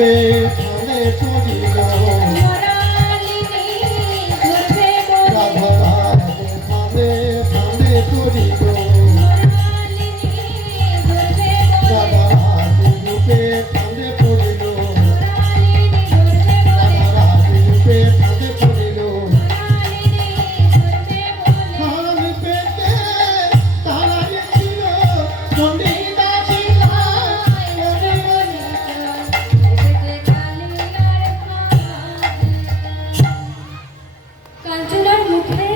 রূপে ফলে পড়িল রাধা রাধে ফলে ফলে পড়িল রাধা রাধে রূপে ফলে পড়িল রাধা রাধে রূপে ফলে পড়িল আমি পেতে তারাই ছিল কাঞ্চনার মুখে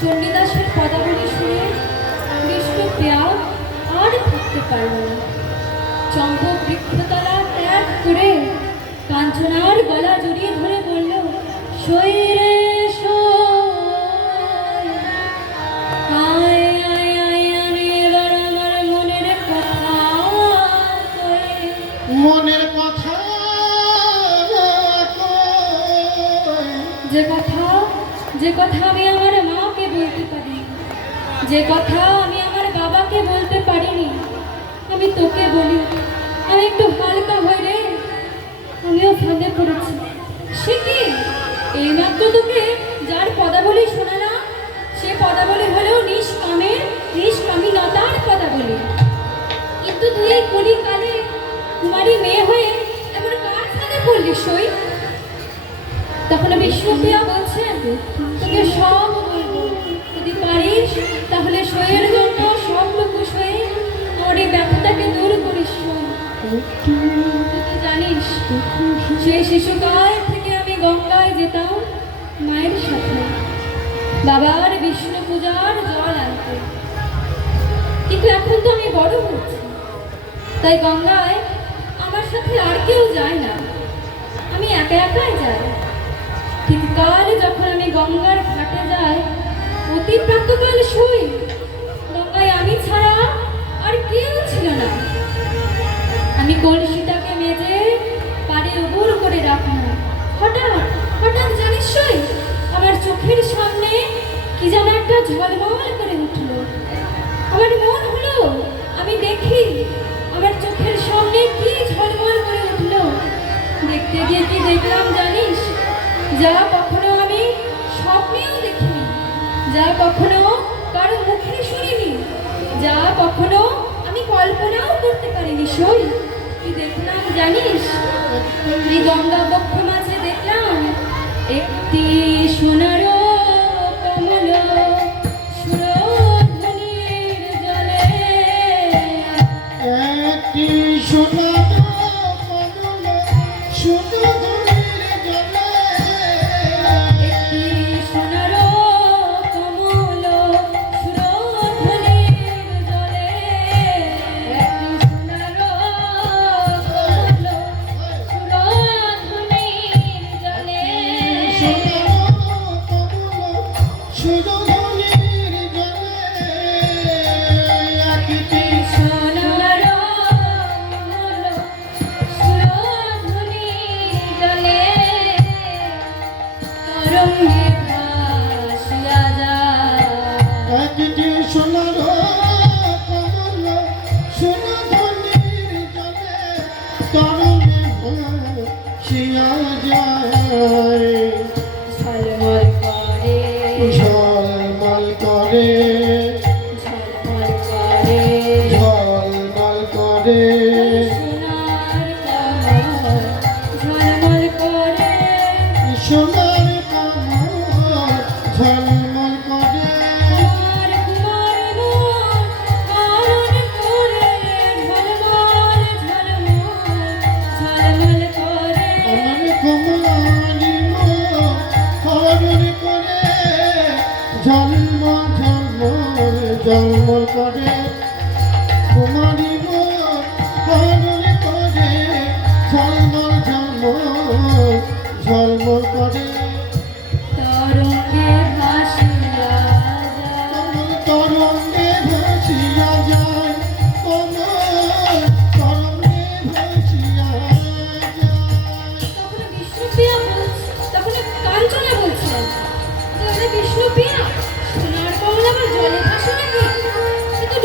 চণ্ডীদাসের পদাবলী শুনে বিষ্ণুপ্রিয়া আর থাকতে পারল না। চম্পক বৃক্ষতলা ত্যাগ করে কাঞ্চনার গলা জড়িয়ে ধরে বলল, সই রে সই, আয় আয় আয় আনে এবার আমার মনের কথা কয়ে। মনের কথা যে কথা আমি আমার মাকে বলতে পারি, যে কথা আমি আমার বাবাকে বলতে পারিনি, আমি তোকে বলি। আমি একটু হালকা হই রে, আমিও ফাঁদে পড়েছি। সে কি এইমাত্র তোকে যার পদাবলী শোনালাম, সে পদাবলী হলেও নিষ্কামিনতার পদাবলী। কিন্তু তুই এই কলিকালে কুমারী মেয়ে হয়ে এমন কার ফাঁদে পড়লি সই? তখন বিষ্ণুপ্রিয়া বলছেন, তোকে সব বলবো, যদি পারিস তাহলে সইয়ের জন্য সব লোক সয়ে আমার এই ব্যথাটাকে দূর করিস। তুই তো জানিস সেই শিশুকাল থেকে আমি গঙ্গায় যেতাম মায়ের সাথে বাবার বিষ্ণু পূজার জল আনতে, কিন্তু এখন তো আমি বড় হচ্ছি, তাই গঙ্গায় আমার সাথে আর কেউ যায় না, আমি একা একাই যাই। ঠিক কাল যখন আমি গঙ্গার ঘাটে যাই, অতি প্রাতকাল শুই, গঙ্গায় আমি ছাড়া আর কেউ ছিল না। আমি কলসিটাকে মেজে পাড়ে উবুর করে রাখলাম। হঠাৎ হঠাৎ জানিস সই, আমার চোখের সামনে কি যেন একটা ঝলমল করে উঠলো। আমার মন হলো আমি দেখি আমার চোখের সামনে কি ঝলমল করে উঠলো। দেখতে গিয়ে কি দেখলাম জানিস? যা কখনো আমি স্বপ্নেও দেখিনি, যা কখনো কারো মুখে শুনিনি, যা কখনো আমি কল্পনাও করতে পারিনি সই। কি দেখলাম জানিস? এই গঙ্গা বক্ষ মাঝে দেখলাম একটি সোনার কমল সুরধ্বনির জলে, একটি সোনার কমল সুরধ্বনির জলে, একটি সোনার কমল সুরধ্বনির জলে, একটি সোনার কমল সুরধ্বনির জলে, সুরধ্বনির জলে, একটি সোনার কমল সুরধ্বনির জলে তরঙ্গে ভাসিয়া যায়। একটি সোনার কমল সুরধ্বনির জলে তরঙ্গে ভাসিয়া যায়। ঝলমল করে, ঝলমল করে, ঝলমল করে, ঝলমল করে, সোনার কমল ঝলমল করে, সোনার কমল ঝলমল করে, কুমার কুমার মন হরণ করে, ঝলমল ঝলমল ঝলমল করে, আমার কমলানি হরণ করে, ঝলমল ঝলমল ঝলমল করে, কুমারী হরণ করে, ঝলমল ঝলমল ঝলমল করে, তরঙ্গে ভাসিয়া যায়। তরঙ্গে ভাসিয়া যায়, কমল তরঙ্গে ভাসিয়া যায়। তখন বিষ্ণুপ্রিয়া তখন কাঞ্চনা বলছিলেন যে, বিষ্ণুপ্রিয়া সোনার কমল আবার জলে ভাসে নাকি? সে তো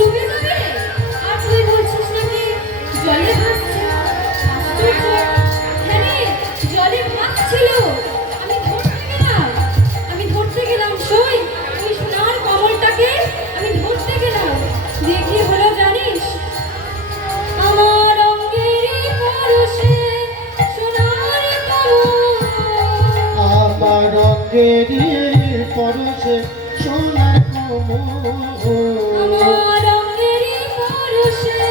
সোনার কমল আমার রঙেরই পরশে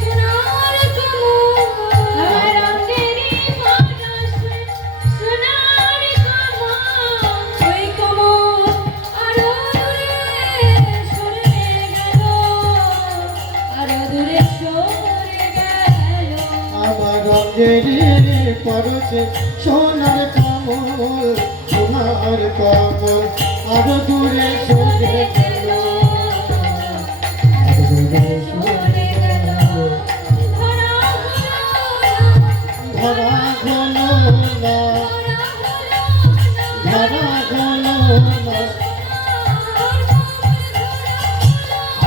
সোনার কমল, আমার রঙেরই পরশে সোনার কমল, ওই কমল আরো দূরে সরে গেল, আরো দূরে সরে গেল। আমার রঙের পরশে সোনার কমল সোনার কমল আরো দূরে সরে গেল আরো দূরে সরে গেল ধরা হলো না ধরা হলো না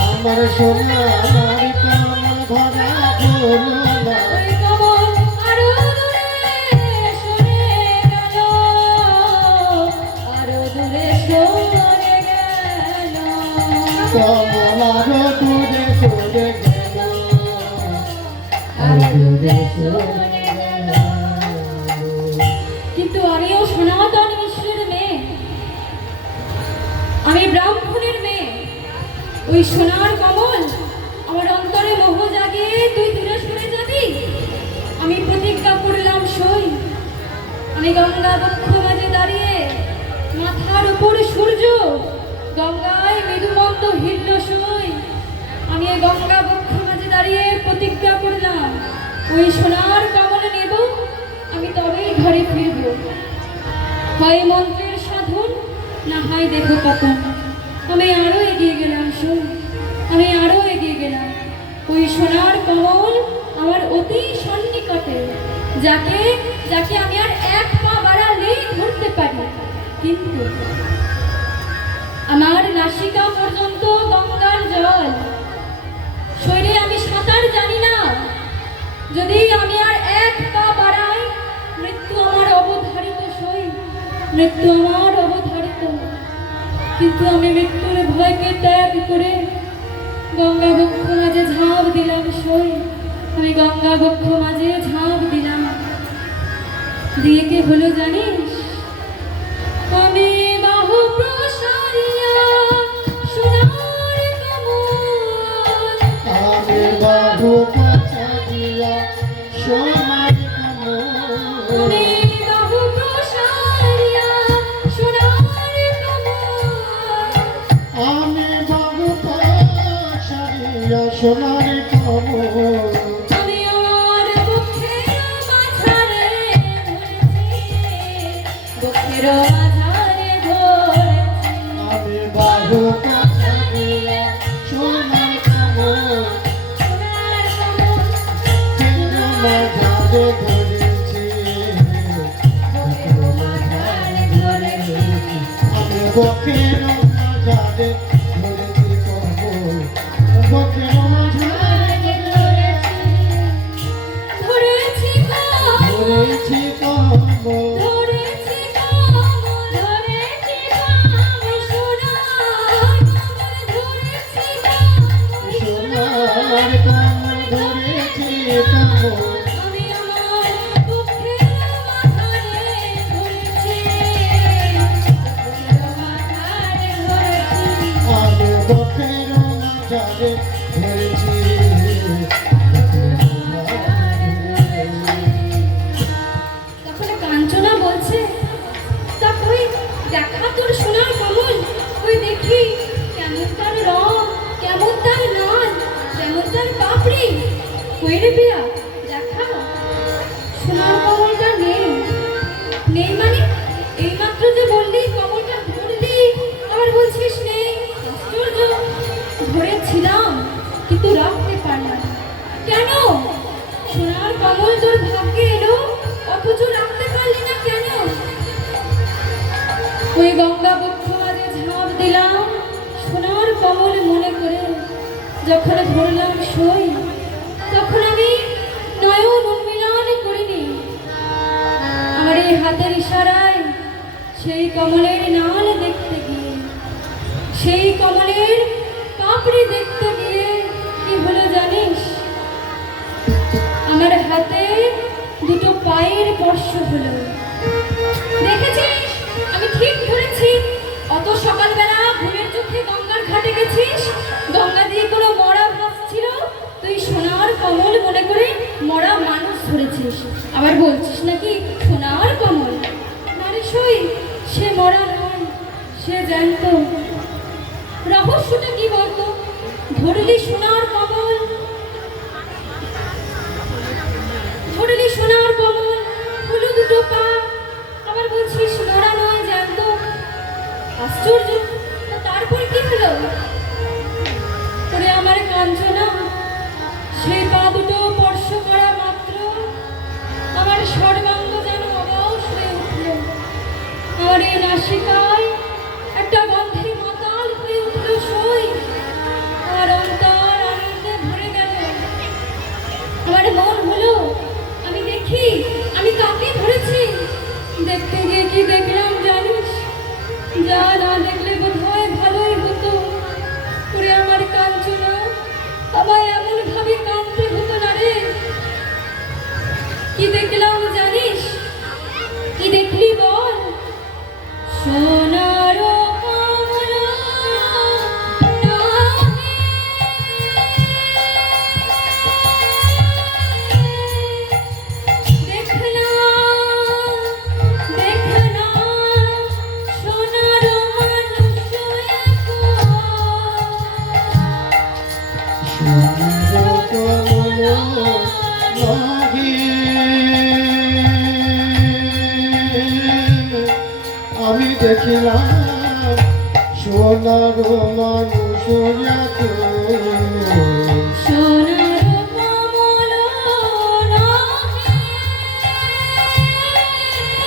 আমার সোনার কমল ধরা হলো না ওই কমল আরো দূরে সরে গেল, আরো দূরে সরে গেল। কমল আরো দূরে সরে গেল আরো দূরে সরে গেল কিন্তু আমিও সনাতন মিশ্রের মেয়ে, আমি ব্রাহ্মণের মেয়ে। ওই সোনার কমল আমার অন্তরে মোহ জাগিয়ে তুই দূরে সরে যাবি, আমি প্রতিজ্ঞা করলাম সই। আমি গঙ্গা বক্ষ মাঝে দাঁড়িয়ে, মাথার উপর সূর্য, গঙ্গায় মৃদুমন্দ হিরল সই। আমি এই গঙ্গা বক্ষ মাঝে দাঁড়িয়ে প্রতিজ্ঞা করলাম, ওই সোনার কমল নেব, আমি তবেই ঘরে ফিরব। হয় মন্ত্রের সাধন, না হয় দেহ পতন। আমি আরো এগিয়ে গেলাম সই, আমি আরো এগিয়ে গেলাম। ওই সোনার কমল আমার অতি সন্নিকটে, যাকে যাকে আমি আর এক পা বাড়ালেই ধরতে পারি। কিন্তু আমার নাসিকা পর্যন্ত গঙ্গার জল, শরীরে আমি সাঁতার জানি না। যদি আমি আর এক পা বাড়াই, মৃত্যু আমার অবধারিত সই, মৃত্যু আমার অবধারিত। কিন্তু আমি মৃত্যুর ভয়কে ত্যাগ করে গঙ্গা বক্ষ মাঝে ঝাঁপ দিলাম সই, আমি গঙ্গা বক্ষ মাঝে ঝাঁপ দিলাম। দিয়ে কে হলো জানিস? আমি বাহু প্রসারিয়া সোনার কমল, আমি বাহু পাচারিয়া সোনার কমল আমি বাহু প্রসারিয়া সোনার কমল, আমি বাহু পাচারিয়া সোনার কমল আমি আমার বুকের মাঝারে ধরেছি, বুকের মাঝারে ধরেছি। আমি বাহু পাচারিয়া সোনার কমল সোনার কমল, কেন মাঝারে ধরেছি বুকের মাঝারে ধরেছি। আমি বকের মাঝারে ধরেছি কমল বকের মাঝারে ধরেছি কমল, ধরেছি কমল ধরেছি কমল, ধরেছি কমল, সোনার কমল ধরেছি কমল, সোনার কমল ধরেছি কমল আমি আমার বুকের মাঝারে ধরেছি, বুকের মাঝারে ধরেছি। আমি বকের মাঝারে ধরেছি তখন কাঞ্চনা বলছে, তা কই দেখা তোর সোনার কমল, ওই দেখি কেমন তার রং, কেমন তার নাচ, কেমন তার পাপড়ি, কই রে পিয়া দেখা। সোনার কমলটা নেই, নেই মানে এইমাত্র যে বললি কমলটা ধরলি, আবার বলছিস নেই। আশ্চর্য, ধরেছিলাম কিন্তু রাখতে পারলাম না। কেন? সোনার কমল তোর ভাগ্যে এলো, অথচ রাখতে পারলি না কেন? ওই গঙ্গা বক্ষ মাঝে ঝাঁপ দিলাম সোনার কমল মনে করে, যখন ধরলাম সই, তখন আমি নয়ন উন্মিলন করিনি। আমার এই হাতের ইশারায় সেই কমলের নাল দেখতে গিয়ে, সেই কমলের পাপড়ি দেখতে গিয়ে কি হলো জানিস? আমার হাতে দুটো পায়ের স্পর্শ হলো। দেখেছিস আমি ঠিক ধরেছি? অত সকালবেলা বলছিস নাকি সোনার কমল? নারে সই, সে মরা নয়, সে জ্যান্ত। রহস্যটা কি বলতো? ধরলি সোনার কমল, ধরলি সোনার কমল, হলো দুটো পা, আবার বলছিস মরা নয় জ্যান্ত। আশ্চর্য! তা তারপর কি হলো? ওরে আমার কাঞ্চনা, সেই পা দুটো স্পর্শ করা মাত্র আমার সর্বাঙ্গ যেন অবশ হয়ে উঠল। আমার এই নাসিকায় একটা গন্ধে মাতাল হয়ে উঠল সই। আমার অন্তর আনন্দে ভরে গেল। আমার মন হলো আমি দেখি আমি কাকে ধরেছি। দেখতে গিয়ে কি দেখলাম জানিস? যা না দেখলে বোধহয় ভালোই হতো। ওরে আমার কাঞ্চনা, আমায় এমন ভাবে কাঁদতে হতো না রে। কি দেখলাম জানিস? কি দেখলি বল? সোনার কমল নাহি, দেখলাম দেখলাম সোনার মানুষ সোনার কমল নাহি, আমি দেখিলাম সোনার মানুষ সোনার কমল নাহি,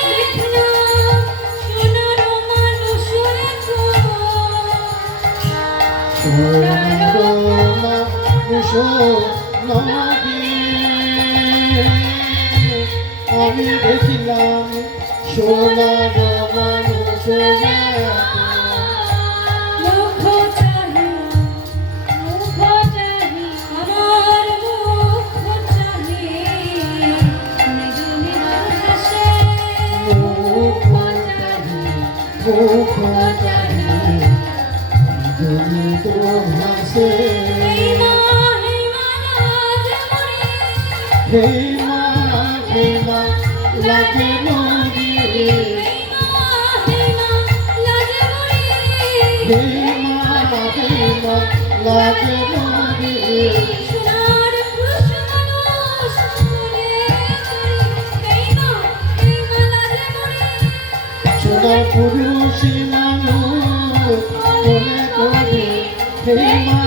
দেখলাম সোনার মানুষ সোনার মানুষ নাহি, আমি দেখিলাম সোনার মানুষ মুখ চাহি, মুখ চাহি, আমার মুখ চাহি, মৃদু মৃদু হাসে মুখ চাহি, মুখ চাহি তো ভাসে। এই মা লাজ মরে, হে মা লাগে মরি, এই মা লাজ মরে, হে মা লাগে মরি, সোনার পুরুষ মানুষ বলে করি, এই মা লাজ মরে, সোনার পুরুষ মানুষ বলে করি, হে মা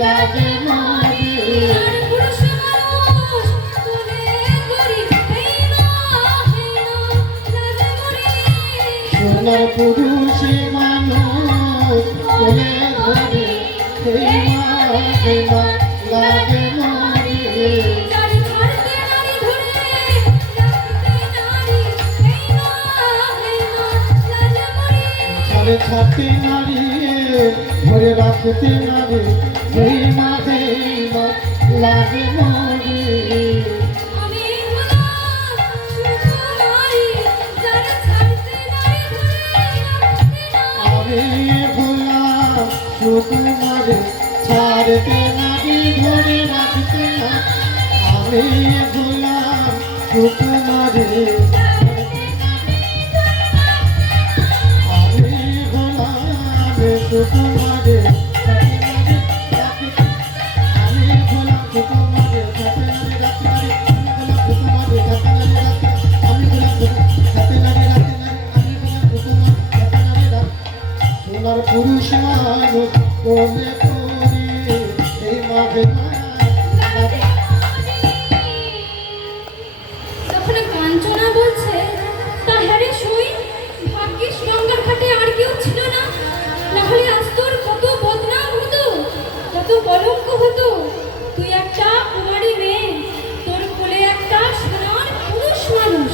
লাগে মরি, সোনার পুরুষ মানুষ বলে করি, এই মা লাজ মরে, সোনার পুরুষ মানুষ বলে ধরে, হে মা লাগে মরি, যারে ছাড়তে নারী ধরে রাখতে নারী, এই মা লাজ মরে, ছাড়ে ছাড়তে নারী ধরে রাখতে নারী, হে মা লাগে মরি, আমি হলাম সুকুমারী, যারে ছাড়তে নারী ধরে রাখতে নারী, আমি ভোলাম সুকুমারে ছাড়তে নারী ধরে রাখতে না, আমি ভোলাম সুকুমারে, আমি ভোলাম সুকুমারে, আমি ভোলাম সুকুমারে, সোনার পুরুষ মানুষ বলে করি, এই মাঘে তখন কাঞ্চনা বলছে, তা হ্যারে সই, ভাগ্যিস গঙ্গার ঘাটে আর কেউ ছিল না, নাহলে আজ তোর কত বদনাম হতো, কত কলঙ্ক হতো। তুই একটা কুমারী মেয়ে, তোর কোলে একটা সোনার পুরুষ মানুষ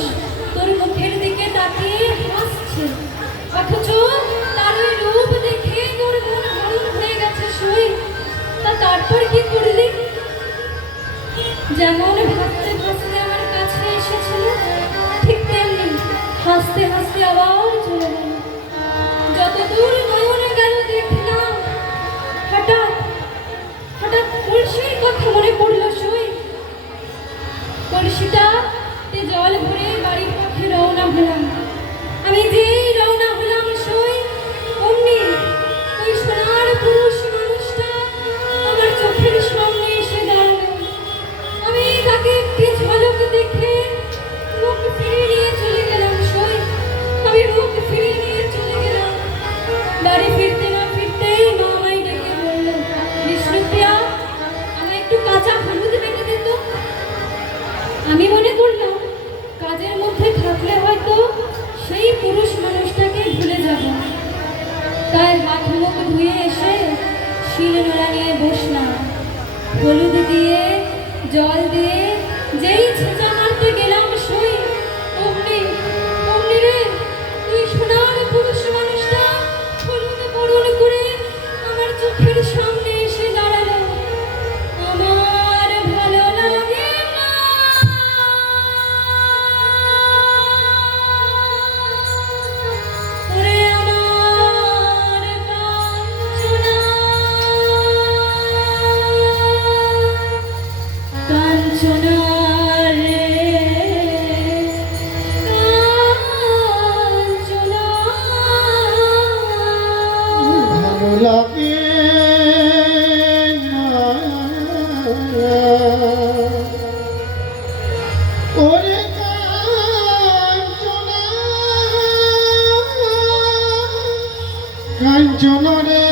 তোর মুখের দিকে তাকিয়ে হাসছে, অথচ তার ওই রূপ দেখে তোর মন হরণ হয়ে গেছে সই। তা তারপর কি করলি? শিল নোড়া নিয়ে বস না। হলুদ দিয়ে জল দিয়ে যেই ছেঁচা মারতে গেলাম সই, অমনি অমনি রে তুই সোনার পুরুষ মানুষটা হলুদ বরণ করে আমার চোখের সামনে এসে দাঁড়ালো। আমার ভালো লাগে না। ওরে আমার কাঞ্চনা, কাঞ্চনা রে কাঞ্চনা। ভালো লাগে না। ওরে কাঞ্চনা, কাঞ্চনা রে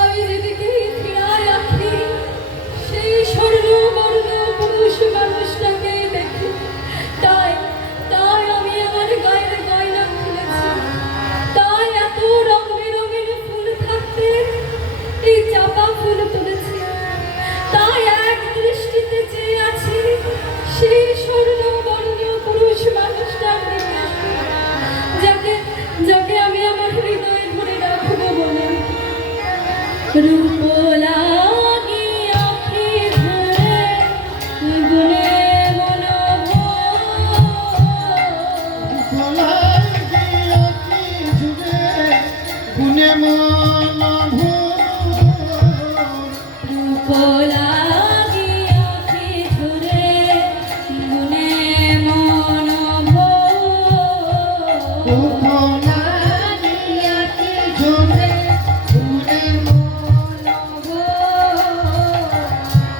আমি যেদিকে ফিরায় রাখি সেই স্বর্ণ বর্ণ পুরুষ মানুষটাকে দেখি, তাই তাই আমি আমার গায়ের গয়না খুলেছি। তাই এত রং বেরঙের ফুল থাকতে এই চাপা ফুল তুলেছি। তাই এক দৃষ্টিতে চেয়ে আছি সেই স্বর্ণ বর্ণ পুরুষ মানুষটার দিকে, যাকে যাকে আমি আমার হৃদয়ে ধরে রাখবো বলে। রূপ লাগি আঁখি ধরে গুনে মন গুনে মন রূপ লাগি আঁখি ধরে গুনে মন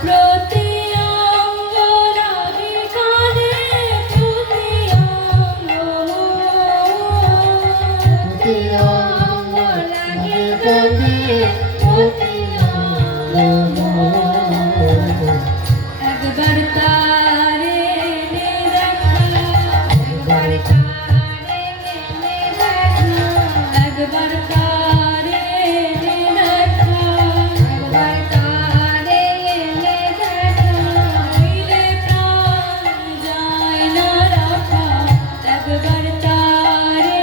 প্রতি অঙ্গ লাগি কানে প্রতি অঙ্গ লাগে কানে প্রতি অঙ্গ। একবার তারে দেখা, একবার তারে দেখা, একবার তারে দেখা, একবার তারে দেখা, হইলে প্রাণ যায় না রাখা। একবার তারে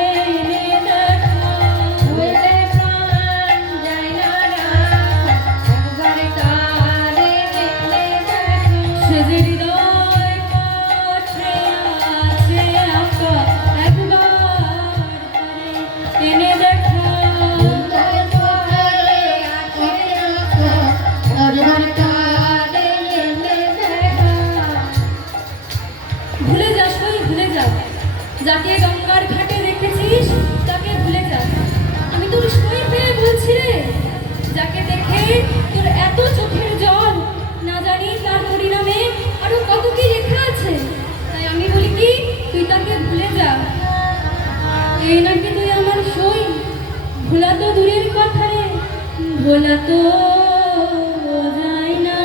দেখা, হইলে প্রাণ যায় না রাখা। একবার তারে দেখা, সে যে হৃদয় কাছে আছে আঁকা। একবার তারে এনে দেখা, একবার তারে এনে দেখা। ভুলে যা সই, ভুলে যা যাকে গঙ্গার ঘাটে রেখেছিস তাকে ভুলে যা। আমি তোর সই পেয়ে বলছি রে, যাকে দেখে তোর এত চোখের জল, না জানি তার পরিণামে আরো কত কি লেখা আছে। তাই আমি বলি কি তুই তাকে ভুলে যা। এই নাকি তুই আমার সই, ভোলা তো দূরের কথা রে, ভোলা তো যায় না।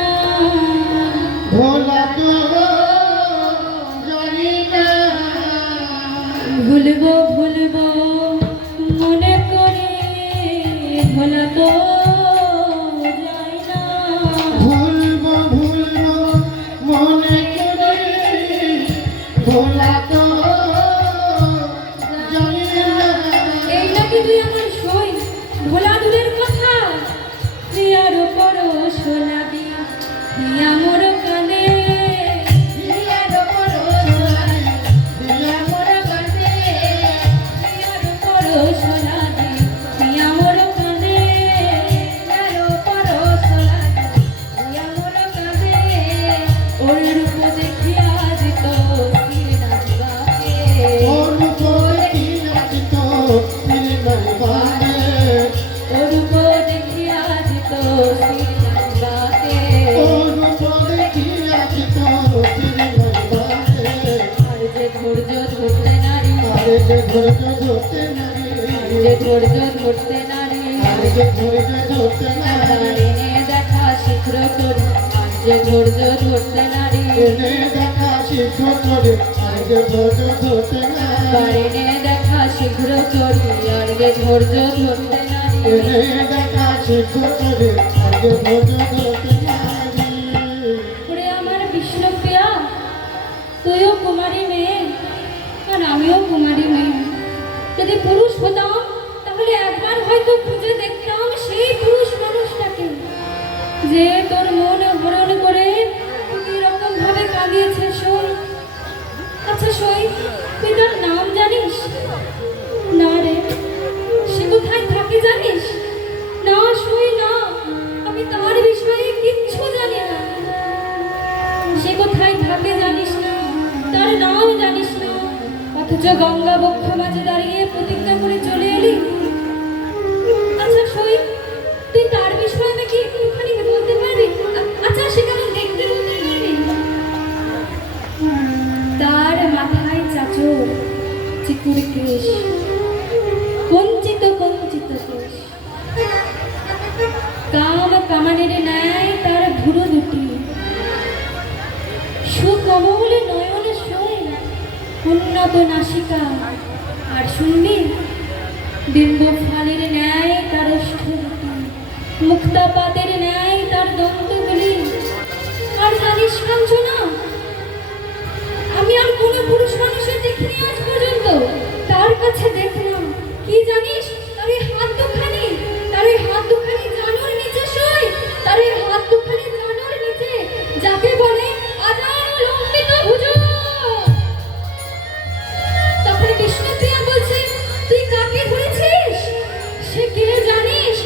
ভোলা তো জানি না। ভুলবো ভুলবো মনে করে, ভোলা তো যায় না। ভুলবো ভুলবো মনে করে, ভোলা তো জানি না। এই নাকি তুই আমার সই, ভোলা দূরের কথা। তুই আরো পরশ লাগি, তুই আমার কানে, তুই আরো পরশ লাগি, তুই আমার কানে, তুই আরো পরশ লাগি, তুই আমার কানে, আরো পরশ লাগি, তুই আমার কানে। ওর রূপ দেখিয়া দিত শ্রীরামকে, ওর উপরে কি নাচিত তিলনাই বাজে। ওর রূপ দেখিয়া দিত শ্রীরামকে। ওর উপরে কি নাচিত তিলনাই বাজে। আর যে ধৈর্য ধরতে নারী, আরে যে ধৈর্য ধরতে নারী, যে ধৈর্য ধরতে নারী, আরে যে ধৈর্য ধরতে নারী, এনে দেখা শীঘ্র করি। আর যে ধৈর্য ধরতে নারী, এনে দেখা শীঘ্র করে আর যে ধৈর্য ধরতে নাই বারেনে দেখা শীঘ্র করি আর যে ধৈর্য ধরতে নারী এনে দেখা শীঘ্র করে আর যে ধৈর্য ধরতে নাই ওরে আমার বিষ্ণুপ্রিয়া, তুইও কুমারী মেয়ে আর আমিও কুমারী মেয়ে। যদি পুরুষ হতাম তাহলে একবার হয়তো খুঁজে দেখতাম সেই পুরুষ মানুষটাকে যে তোর মন হরণ করে এরকম ভাবে কাঁদিয়েছে। শোন, আচ্ছা সই, তুই তার নাম জানিস? না রে, সে কোথায় থাকে জানিস? না সই, না, আমি তার বিষয়ে কিচ্ছু জানি না। সে কোথায় থাকে জানিস না, তার নাম জানিস না, অথচ গঙ্গা বক্ষ মাঝে দাঁড়িয়ে প্রতিজ্ঞা করে চলে এলি। আচ্ছা সই, তুই তার বিষয়ে নাকি একটুখানি বলতে পারবি? আচ্ছা সে কেমন দেখতে বলতে পারবি? তার মাথায় চাচর, চিকুর কেশ, কঞ্চিত কঞ্চিত কেশ, কাম কামানের ন্যায় তার ভুরু দুটি, সুকমল নয়ন সই, উন্নত নাসিকা, আর শুনবি বিম্ব ফলের ন্যায় তার ওষ্ঠ দুটি, মুক্তাপাতের ন্যায় তার দন্তগুলি। আর জানিস কাঞ্চনা, আমি আর কোনো পুরুষ মানুষের দেখিনি আজ পর্যন্ত। তার কাছে দেখলাম কি জানিস, তার এই হাত দুখানি, তার এই হাত দুখানি জানোর নিচে সই, তার এই হাত দুখানি জানোর নিচে, যাকে বলে আজানুলম্বিত ভুজ। তখন বিষ্ণুপ্রিয়া বলছে, তুই কাকে ধরেছিস? সে কে জানিস?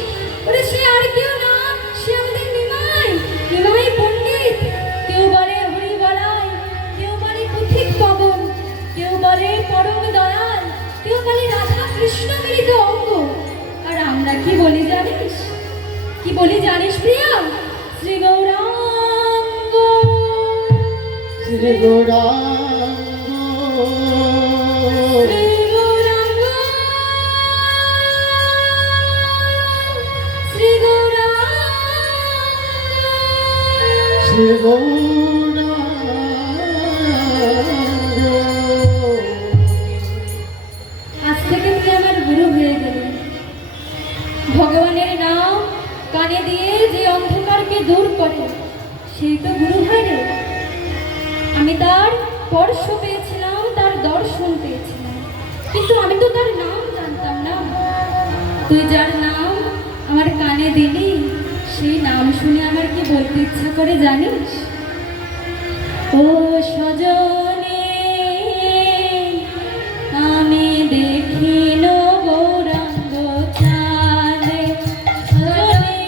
ওরে সে আর কেউ না, সে আমাদের নিমাই, নিমাই পণ্ডিত। কেউ বলে হরি বলাই, কেউ বলে পথিক পবন, কেউ বলে পরম দয়াল, কেউ বলে রাধা কৃষ্ণ মিলিত অঙ্গ। আর আমরা কি বলি জানিস? কি বলি জানিস প্রিয়া? শ্রী গৌরাঙ্গ, শ্রী গৌরাঙ্গ শ্রী গৌরাঙ্গ, শ্রী গৌরাঙ্গ। শ্রী গৌরাঙ্গ আজ থেকে তুই আমার গুরু হয়ে গেলি। ভগবানের নাম কানে দিয়ে যে অন্ধকারকে দূর করে সেই তো গুরু হয় রে। আমি তার স্পর্শ পেয়েছিলাম, তার দর্শন পেয়েছিলাম, কিন্তু আমি তো তার নাম জানতাম না। তুই যার নাম আমার কানে দিলি, সেই নাম শুনে আমার কি বলতে ইচ্ছা করে জানিস? ও সজনে আমি দেখিল গৌরাঙ্গ চাঁদে, সজনে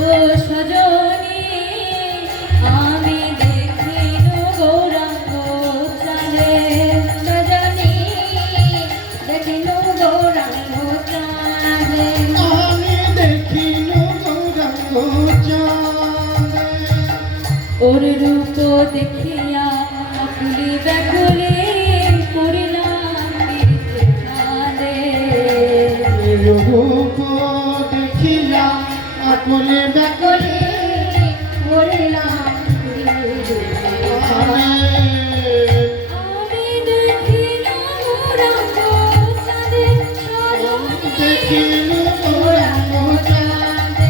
ও সজনে আমি দেখিল গৌরাঙ্গ চাঁদে, সজনে দেখিল গৌরাঙ্গ চাঁদে। আমি দেখিল গৌরাঙ্গ চাঁদে ওর রূপ দেখিয়া আকুলি ব্যাকুলে করিলাম কাঁদে। রূপ দেখিয়া আকুলে ব্যাকুলে করিলাম আমি দেখিলাম গৌরাঙ্গ চাঁদে, দেখিল গৌরাঙ্গ চাঁদে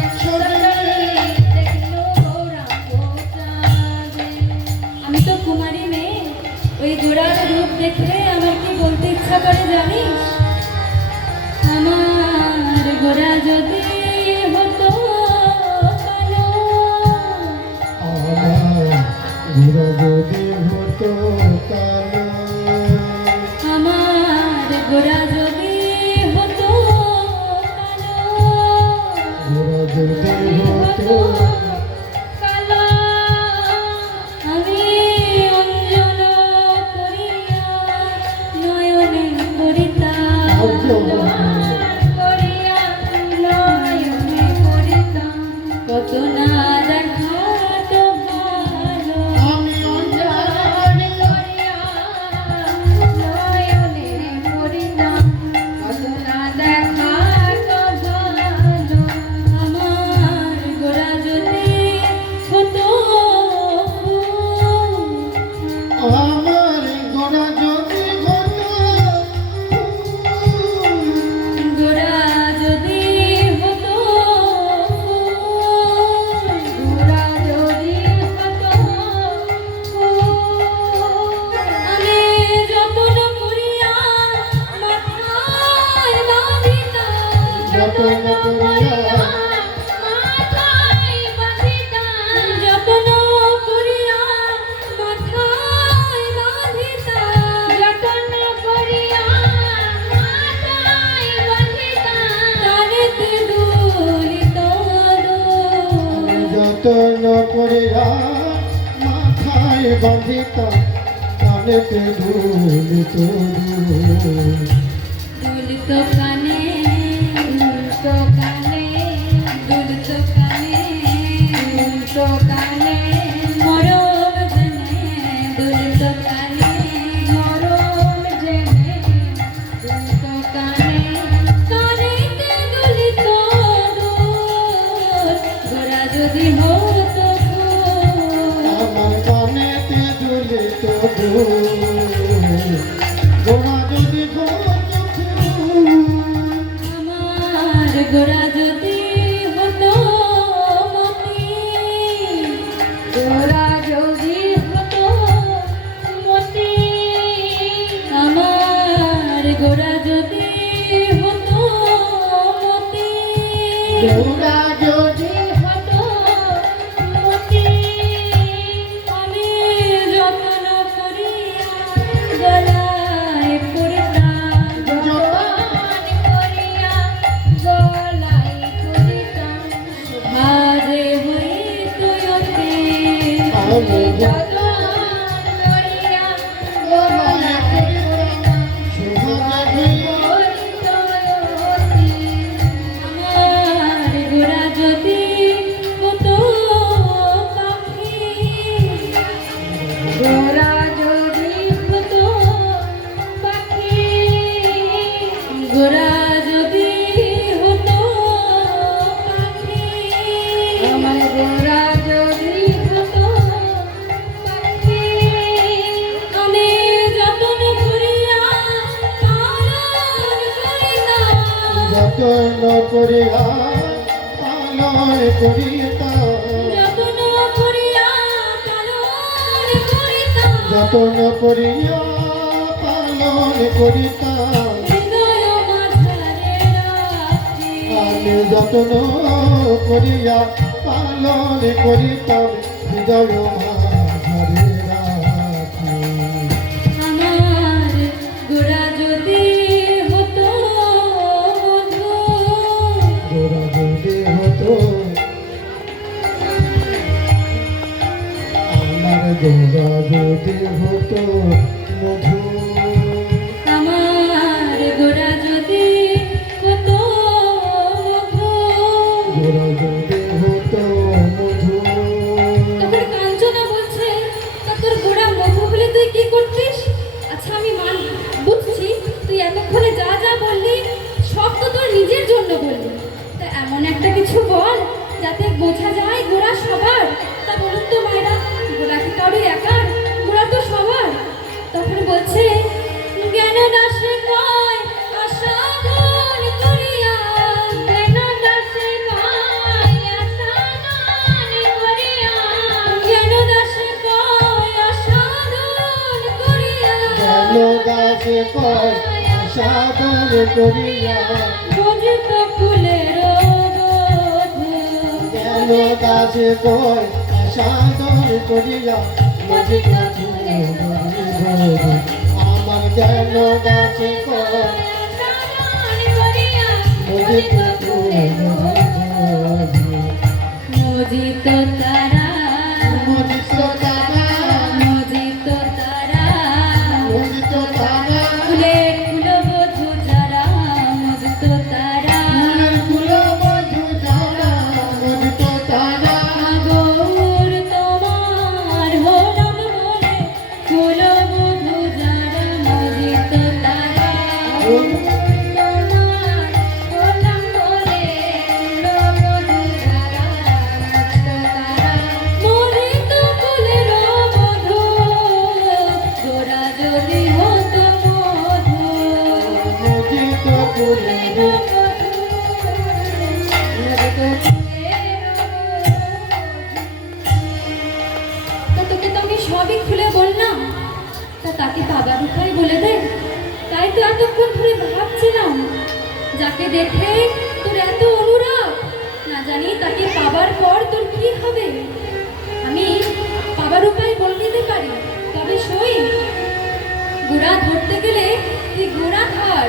দেখিল গৌরাঙ্গ চাঁদে। আমি তো কুমারী মেয়ে, ওই গোড়ার রূপ দেখে আমার কি বলতে ইচ্ছা করে জানিস? আমার গোড়া যদি হতো কালো, আমার ঘোড়া যদি হতো কালো আমার গোড়া যদি হতো কালো, ঘোড়া যদি হতো কালো, আমি অঞ্জন করিয়া নয়নে করিতাম, করিয়া নয়নে করিতাম, কত না দেখাতো ভালো। আমি অঞ্জন করিয়া মাথায় বাঁধিতাম কানেতে দুলিত দুলিত কানে দুলিত কানে দুলিত কানে দুলিত কানে মরম জেনে দুলিত কানে মরম জেনে দুলিত কানে কানেতে দুলিত গোরা যদি হতো আমার কানেতে দুলিত গোড়া যদি আমার গোরা যদি হতো মতি গোরা যদি হতো মতি আমার গোরা যদি হতো মতি গোরা যদি হতো মতি আমি যত্ন করিয়া গলায় পড়তাম ভাজে হইত আমার গোরা যদি হতো পাখি গোরা যদি হতো পাখি গোরা যদি হতো পাখি আমার গোরা যদি হতো পাখি আমি যতন করিয়া পালন করিতাম যতন করিয়া পালন করিতাম যতন করিয়া পালন করিতাম যতন করিয়া পালন করিতাম হৃদয় মাঝারে রাখি আমি যতন করিয়া পালন করিতাম হৃদয় মাঝারে রাখি আমার গোরা যদি হতো মধু গোরা যদি হতো আমার গোরা যদি হতো মধু আমার গোরা যদি হতো মধু গোরা যদি হতো মধু তখন কাঞ্চনা বলছে তা তোর গোরা মধু হলে তুই কি করতিস আচ্ছা আমি বুঝছি তুই এতক্ষণে যা যা বললি সব তো তোর নিজের জন্য বললি তা এমন একটা কিছু বল যাতে বোঝা যায় গোরা সবার তা বলুন তো মায়েরা গোরা কি কারোর একার গোরা তো সবার তখন বলছে জ্ঞান দাসে কয় আসাধন করিয়া জ্ঞান দাসে কয় আসাধন করিয়া জ্ঞান দাসে কয় আসাধন করিয়া জ্ঞান দাসে কয় সাধন করিয়া বোঝিত ফুলের বধূ জ্ঞান দাসে কয় সাধন করিয়া মজিত ফুলের বধূ। আমার জ্ঞান দাসে কয় আসাধন করিয়া মজিত ফুলের বধূ। মোজিত তারা মজিত তারা মোজিত তারা মজিত তারা ফুলের কুলবধূ যারা মোজিত তারা কুলবধূ যারা মজিত তারা গৌর তোমার হলাম বলে কুলবধূ যারা মোজিত তারা তোমার হলাম বলে কুলবধূ যারা মোজিত তারা মোজিত ফুলের বধূ গোরা যদি হতো মধু মজিত ফুলের তা তোকে তো আমি সবই খুলে বললাম তা তাকে বাবার উঠাই বলে দে তাই তো এতক্ষণ ধরে ভাবছিলাম যাকে দেখে তোর এত অনুরাগ না জানি তাকে পাবার পর তোর কি হবে আমি পাবার উপায় বলে দিতে পারি তবে সই গোড়া ধরতে গেলে তুই গোড়া ধর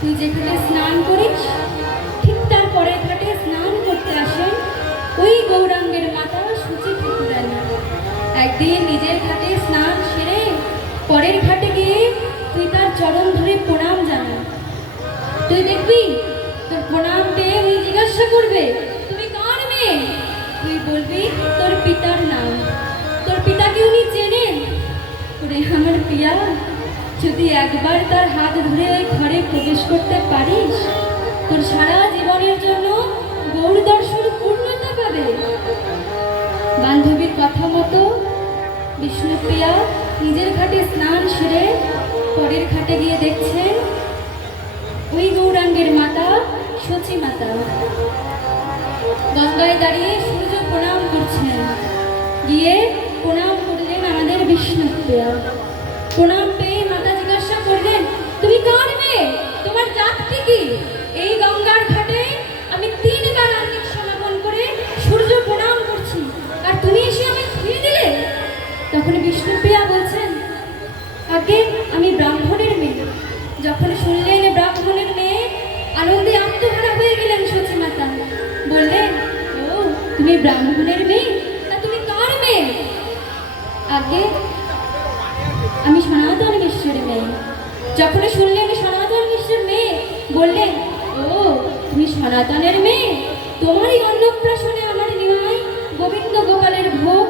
তুই যেখানে স্নান করিস ঠিক তার পরের ঘাটে স্নান করতে আসেন ওই গৌরাঙ্গের মাতা সুচি একদিন নিজের ঘাটে স্নান সেরে পরের ঘাটে গিয়ে তুই তার চরণ ধরে প্রণাম জানা। তুই দেখবি তোর প্রণাম পেয়ে উনি জিজ্ঞাসা করবে তুমি কার মেয়ে। তুই বলবি তোর পিতার নাম। তোর পিতাকে উনি চেনেন। ওরে আমার প্রিয়া, যদি একবার তার হাত ধরে ওই ঘরে প্রবেশ করতে পারিস, তোর সারা জীবনের জন্য গৌর দর্শন পূর্ণতা পাবে। বান্ধবীর কথা মতো বিষ্ণুপ্রিয়া নিজের ঘাটে স্নান সেরে পরের ঘাটে গিয়ে দেখছেন ওই গৌরাঙ্গের মাতা সচী মাতা গঙ্গায় দাঁড়িয়ে সূর্য প্রণাম করছেন। গিয়ে প্রণাম করলেন আমাদের বিষ্ণুপ্রিয়া। প্রণাম পেয়ে মাতা জিজ্ঞাসা করলেন তুমি কার মেয়ে, তোমার জাতটি কি। এই গঙ্গার ঘাটে আমি 3 বার আহ্নিক সমাপন করে সূর্য প্রণাম করছি, আর তুমি এসে আমায় ছুঁয়ে দিলে। তখন বিষ্ণুপ্রিয়া বলছেন আগে আমি ব্রাহ্মণের মেয়ে। যখন শুনলেন ব্রাহ্মণের মেয়ে, আনন্দে আত্মহারা হয়ে গেলেন সচী মাতা। বললেন ও তুমি ব্রাহ্মণের মেয়ে, তা তুমি কার মেয়ে। আগে আমি সনাতন মিশ্রের মেয়ে। যখন শুনলেন সনাতন মিশ্রের মেয়ে, বললেন ও তুমি সনাতনের মেয়ে, তোমারই অন্নপ্রাশনে আমার নিমাই গোবিন্দ গোপালের ভোগ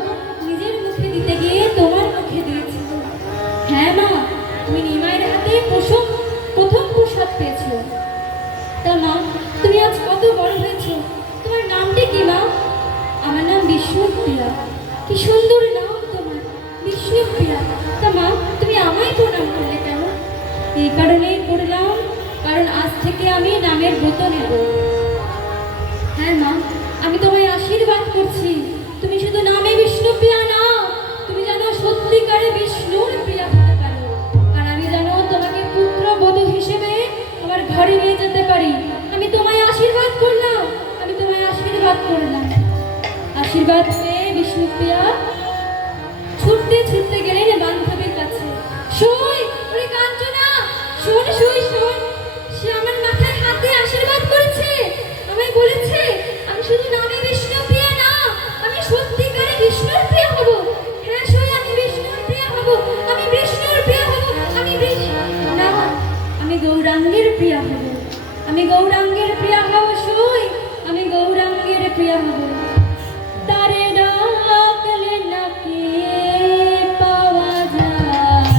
নিজের মুখে দিতে গিয়ে তোমার মুখে দিয়েছি। হ্যাঁ মা, তুমি নিমাইয়ের হাতে প্রথম প্রসাদ পেয়েছ। তা মা তুমি আজ কত বড় হয়েছ, তোমার নামটি কি মা। আমার নাম বিষ্ণুপ্রিয়া। কি সুন্দর নাম তোমার, বিষ্ণুপ্রিয়া। তা মা তুমি আমায় প্রণাম করলে কেন। এই কারণেই করলাম, কারণ আজ থেকে আমি নামের ব্রত নেব। হ্যাঁ মা, আমি তোমায় আশীর্বাদ করছি, তুমি শুধু নামে বিষ্ণুপ্রিয়া না, তুমি যেন সত্যিকারে বিষ্ণুর প্রিয়া হতে পারো। আর আমি যেন তোমাকে পুত্রবধূ হিসেবে আমার ঘরে নিয়ে যেতে পারি। আমি তোমায় আশীর্বাদ করলাম, আমি তোমায় আশীর্বাদ করলাম। আশীর্বাদ পেয়ে বিষ্ণুপ্রিয়া ছুটতে ছুটতে গেলেন বান্ধবীর কাছে। শোন ওরে কাঞ্চনা, শোন শোন শোন, সে আমার মাথায় হাত দিয়ে আশীর্বাদ করেছে। আমায় বলেছে আমি শুধু নামে বিষ্ণুপ্রিয়া না, আমি সত্যিকারে বিষ্ণুর প্রিয়া হব। হ্যাঁ শোন, আমি বিষ্ণুর প্রিয়া হব, আমি বিষ্ণুর প্রিয়া হব, না আমি গৌরাঙ্গের প্রিয়া হব, আমি গৌরাঙ্গের প্রিয়া হব। শোন, আমি গৌরাঙ্গের প্রিয়া হব। তারে ডাকলে নাকি পাওয়া যায়,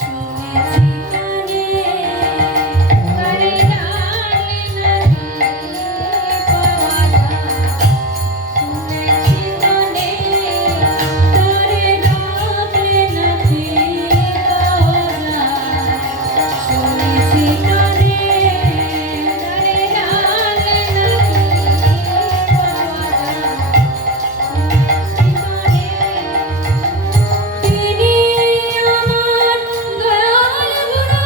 শুনেছি কানে। তারে ডাকলে নাকি পাওয়া যায়, শুনেছি কানে। তারে ডাকলে নাকি পাওয়া যায়, শুনেছি কানে। তারে ডাকলে নাকি পাওয়া যায়। তিনি আমার দয়াল গুরু,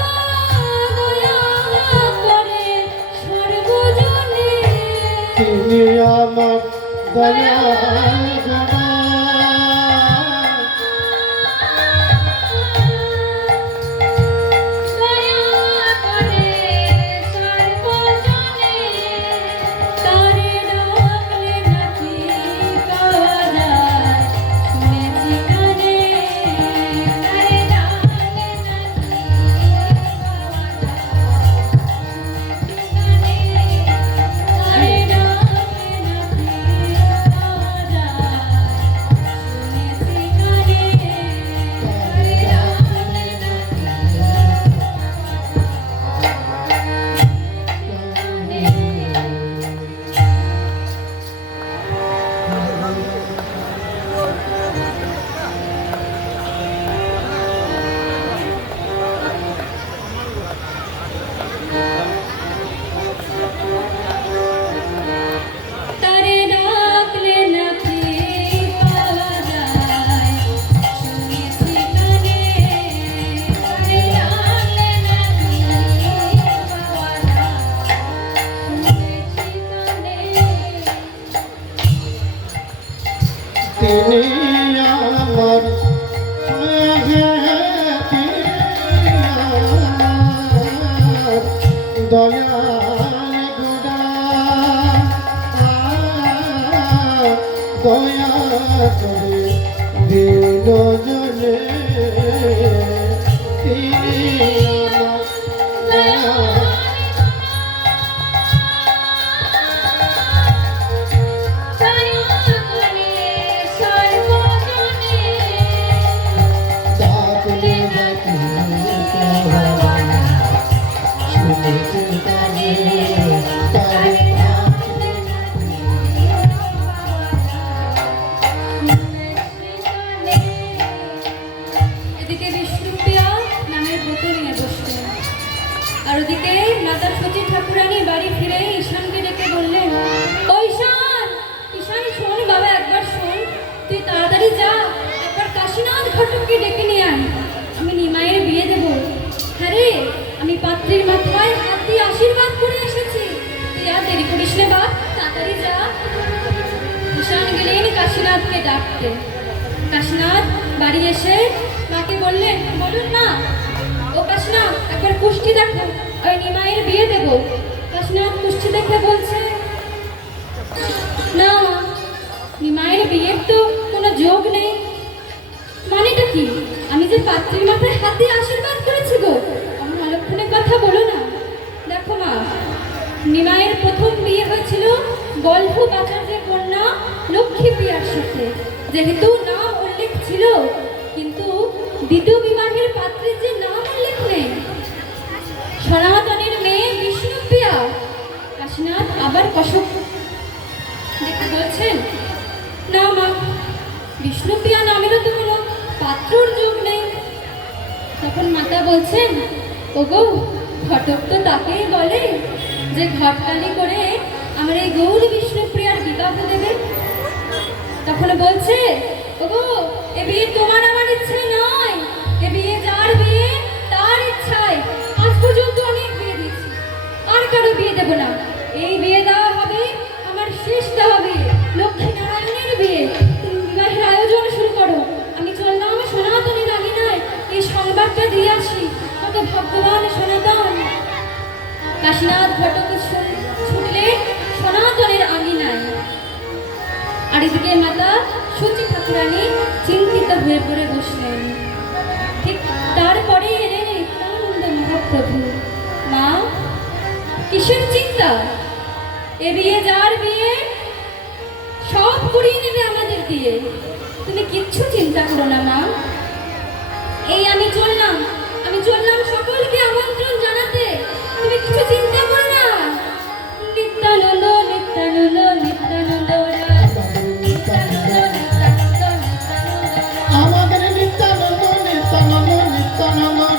দয়া করে সর্বজনে। তিনি আমার দয়াল গুরু, দয়া করে সর্বজনে। তারে ডাকলে নাকি পাওয়া যায়, শুনেছি কানে। তারে ডাকলে নাকি পাওয়া যায়, শুনেছি কানে। তারে ডাকলে নাকি পাওয়া যায়, তিনি আমার দয়াল গুরু, দয়া করে দিন জনে তিনি আমার দয়া ডাকলে ডাকি শুনেছে তারে এদিকে বিষ্ণুপ্রিয়া নামের ব্রত নিয়ে বসলেন, আর ওদিকে মাতা সতী ঠাকুরানী বাড়ি ফিরে ঈশানকে ডেকে বললেন, ও ঈশান, ঈশান শোন বাবা, একবার শোন, তুই তাড়াতাড়ি যা, একবার কাশীনাথ ঘটককে ডেকে নিয়ে আয়, আমি নিমাইয়ের বিয়ে দেবো। হ্যাঁ রে, আমি পাত্রীর মাথায় হাত দিয়ে আশীর্বাদ করে এসেছি, তুই আর দেরি করিস নে বাপ, তাড়াতাড়ি যা। ঈশান গেলেন কাশীনাথকে ডাকতে। কাশীনাথ বাড়ি এসে মাকে বললেন, বলুন মা। ও কাশীনাথ, একবার কুষ্টি দেখো, ওই নিমাইয়ের বিয়ে দেব। কাশীনাথ কুষ্টি দেখে বলছে, না মা, নিমাইয়ের বিয়ের তো কোনো যোগ নেই। মানেটা কি? আমি যে পাত্রীর মাথায় হাত দিয়ে আশীর্বাদ করেছি গো, আমার অলক্ষণের কথা বলো না। দেখো মা, নিমাইয়ের প্রথম বিয়ে হয়েছিল বল্লভ আচার্যের কন্যা লক্ষ্মী প্রিয়ার সাথে, যেহেতু নাম উল্লেখ ছিল, কিন্তু দ্বিতীয় বিবাহের পাত্রের যে নাম উল্লেখ নেই, সনাতনের মেয়ে বিষ্ণুপ্রিয়া। কাশীনাথ আবার কশপ দেখে বলছেন, না মা, বিষ্ণুপ্রিয়া নামেরও তো কোনো পাত্রর যোগ নেই। তখন মাতা বলছেন, ওগো, ঘটক তো তাকেই বলে যে ঘটকালি করে আমার এই গৌরী বিষ্ণুপ্রিয়ার বিবাহ দেবে। তখন বলছে, ওগো, এ বিয়ে তোমার আমার ইচ্ছে নয়, এ বিয়ে যার বিয়ে তার ইচ্ছায়। আজ পর্যন্ত অনেক বিয়ে দিয়েছি, আর কারো বিয়ে দেব না। এই বিয়ে দেওয়া হবে আমার শেষ দেওয়া বিয়ে, লক্ষ্মী নারায়ণের বিয়ে। তুমি বিবাহের আয়োজন শুরু করো, আমি চললাম সনাতনের আঙিনায় এই সংবাদটা দিয়ে আসি। কত ভগবান সনাতন। কাশীনাথ ঘটক ছুটলে সনাতনের আঙিনায়, আর এদিকে মাতা সতী ঠাকুরানী চিন্তিত হয়ে পড়ে বসলেন। ঠিক তারপরে এলেন নিত্যানন্দ মহাপ্রভু। মা, কিসের চিন্তা? এ বিয়ে যার বিয়ে, সব করিয়ে নেবে আমাদের দিয়ে, তুমি কিচ্ছু চিন্তা করো না মা। এই আমি চললাম সকলকে আমন্ত্রণ জানাতে, তুমি কিছু চিন্তা করো না। নিত্যানন্দ নিত্যানন্দ নিত্যানন্দ আমাদের নিত্যানন্দ নিত্যানন্দ নিত্যানন্দ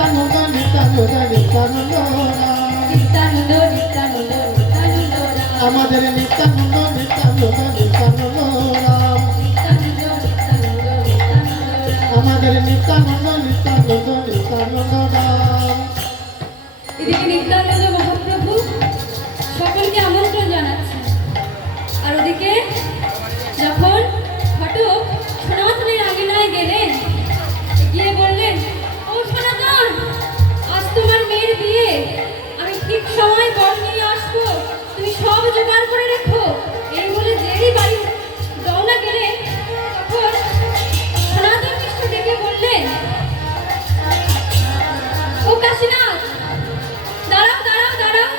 নিত্যানন্দ নিত্যানন্দ নিত্যানন্দ নিত্যানন্দ নিত্যানন্দ নিত্যানন্দ রাম। আমাদের নিত্যানন্দ নিত্যানন্দ নিত্যানন্দ রাম নিত্যানন্দ নিত্যানন্দ নিত্যানন্দ রাম। আমাদের নিত্যানন্দ নিত্যানন্দ নিত্যানন্দ রাম এদিকে নিত্যানন্দ মহাপ্রভু সকলকে আমন্ত্রণ জানাচ্ছেন, আর ওদিকে যখন ঘটক সনাতনের আঙিনায় গেলেন, গিয়ে বললেন, ও সনাতন, আজ তোমার মেয়ের বিয়ে, আমি ঠিক সময় বর নিয়ে আসবো, তুমি সব জোগাড় করে রেখো। এই বলে যেই বাড়ি রওনা গেলেন, তখন সনাতন মিশ্র ডেকে বললেন, ও কাশীনাথ, দাঁড়াও দাঁড়াও দাঁড়াও,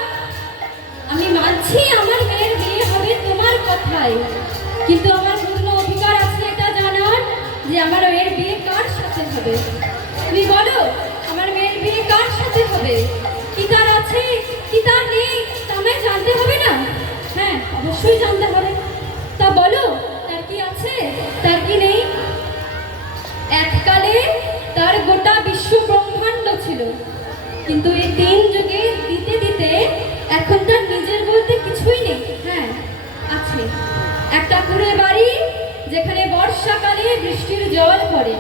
আমি মানছি আমার মেয়ের বিয়ে হবে তোমার কথায়, কিন্তু আমার পূর্ণ অধিকার আছে এটা জানার যে আমার মেয়ের বিয়ে কার সাথে হবে। তুমি বলো, আমার মেয়ের বিয়ে কার সাথে হবে? কি তার আছে, কি তার নেই, তা আমায় জানতে হবে না? হ্যাঁ, অবশ্যই জানতে হবে। তা বলো, তার কি আছে, তার কি নেই? এককালে তার গোটা বিশ্ব ব্রহ্মাণ্ড ছিল, কিন্তু এই 3 যুগে দিতে দিতে এখন তার নিজের বলতে কিছুই নেই। হ্যাঁ, আছে একটা কুঁড়ে বাড়ি, যেখানে বর্ষাকালে বৃষ্টির জল পড়ে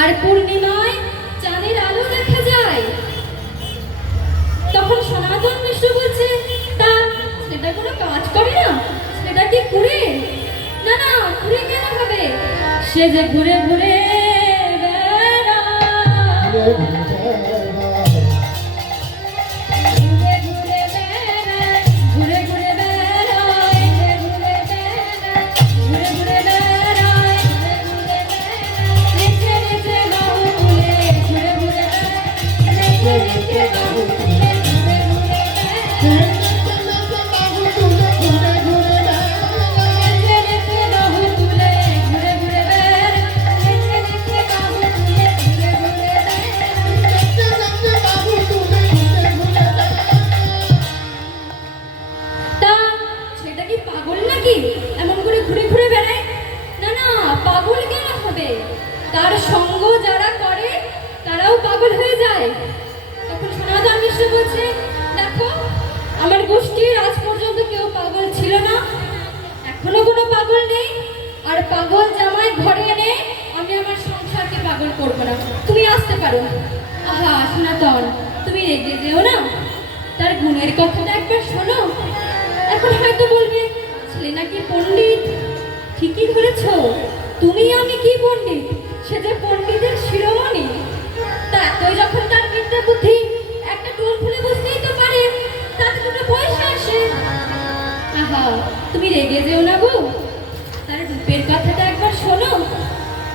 আর পূর্ণিমায় চাঁদের আলো দেখা যায়। তখন সনাতন মিশ্র বলছে, তা সেটা কোনো কাজ করে না, সেটা কি কুঁড়ে? না না, কুঁড়ে কেন হবে? সে যে ঘুরে ঘুরে বেড়ায়, ঘুরে ঘুরে বেড়ায়, ঘুরে ঘুরে বেড়ায়, ঘুরে ঘুরে বেড়ায়, নেচে নেচে বাহু তুলে ঘুরে ঘুরে বেড়ায়, নেচে নেচে বাহু তুলে ঘুরে ঘুরে বেড়ায়, নেচে নেচে বাহু তুলে ঘুরে ঘুরে বেড়ায়, নেচে নেচে বাহু তুলে ঘুরে ঘুরে বেড়ায়। তা সেটা কি পাগল নাকি এমন করে ঘুরে ঘুরে বেড়ায়? না না, পাগল কেন হবে? তার সঙ্গ যারা করে তারাও পাগল হয়ে যায়। তখন সনাতন মিশ্র বলছে, দেখো, আমার গোষ্ঠীর আজ পর্যন্ত কেউ পাগল ছিল না, এখনো কোনো পাগল নেই, আর পাগল জামাই ঘরে এনে আমি আমার সংসারকে পাগল করবো না। তুমি আসতে পারো। আহা সনাতন, তুমি রেগে যেও না, তার গুণের কথাটা একবার শোনো। এখন হয়তো বলবে, ছেলে নাকি পণ্ডিত। ঠিকই ধরেছ, তুমি আমি কি পণ্ডিত, সে যে পণ্ডিতের শিরোমণি। তা এতই যখন তার বিদ্যা বুদ্ধি, একটা টোল খুলে বুঝতেই তো পারে, তাতে দুটো পয়সা আসে। আহা, তুমি রেগে যেও না গো, তার রূপের কথাটা একবার শোনো।